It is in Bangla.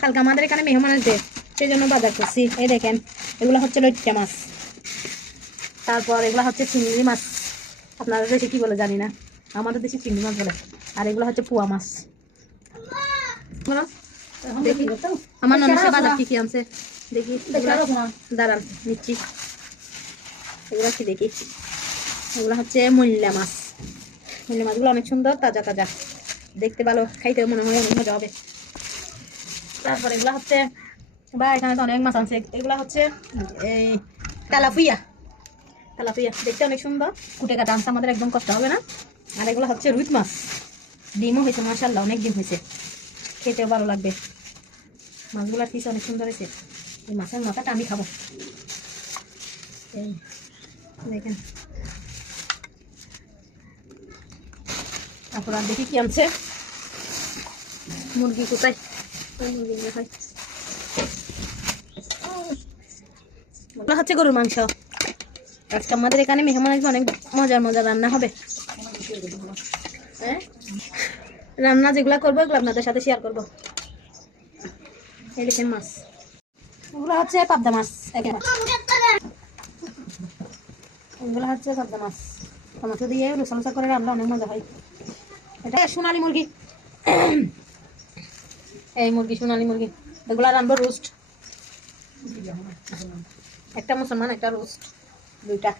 কালকে আমাদের এখানে মেহমান আসবে, সেই জন্য বাজার করছি। এই দেখেন, এগুলো হচ্ছে লইট্টা মাছ, তারপর এগুলো হচ্ছে চিংড়ি মাছ, আপনাদের দেশে কি বলে জানি না, আমাদের দেশে চিংড়ি মাছ বলে। আর এগুলো হচ্ছে পুয়া মাছ। দেখি আমার ননদ বাজার কি কি আনছে, দেখি দাঁড়ান নিচ্ছি। এগুলো কি দেখি, এগুলো হচ্ছে মূল্যা মাছ। মূল্যা মাছগুলো অনেক সুন্দর, তাজা তাজা, দেখতে ভালো, খাইতে মনে হয় অনেক মজা হবে। তারপর এগুলো হচ্ছে, বা এখানে তো অনেক মাছ আছে, এগুলো হচ্ছে এই তেলাপিয়া। তেলাপিয়া দেখতে অনেক সুন্দর, কুটে কাটা আনছে, আমাদের একদম কষ্ট হবে না। আর এগুলো হচ্ছে রুই মাছ, ডিমও হয়েছে মাশাআল্লাহ, অনেক ডিম হয়েছে, খেতেও ভালো লাগবে। মাছগুলোর পিস অনেক সুন্দর হয়েছে, এই মাছের মাথাটা আমি খাবো। এই দেখেন, তারপর আর দেখি কি আনছে, মুরগি কোথায়, মুরগি হয়, হচ্ছে গরুর মাংস। আজকে আমাদের এখানে মেহমান আসবে, অনেক মজার মজার রান্না হবে। হ্যাঁ, রান্না যেগুলা করবো এগুলো আপনাদের সাথে শেয়ার করবো। এই দেখেন মাছ, ওগুলো হচ্ছে পাবদা মাছ, এগুলো হচ্ছে পাবদা মাছ, টমেটো দিয়ে লুচা লুচা করে রান্না অনেক মজা হয়। এটা সোনালী মুরগি, এই মুরগি সোনালী মুরগি, এগুলো রান্নাবো রোস্ট, একটা মুসলমান একটা রোস্ট, দুইটা।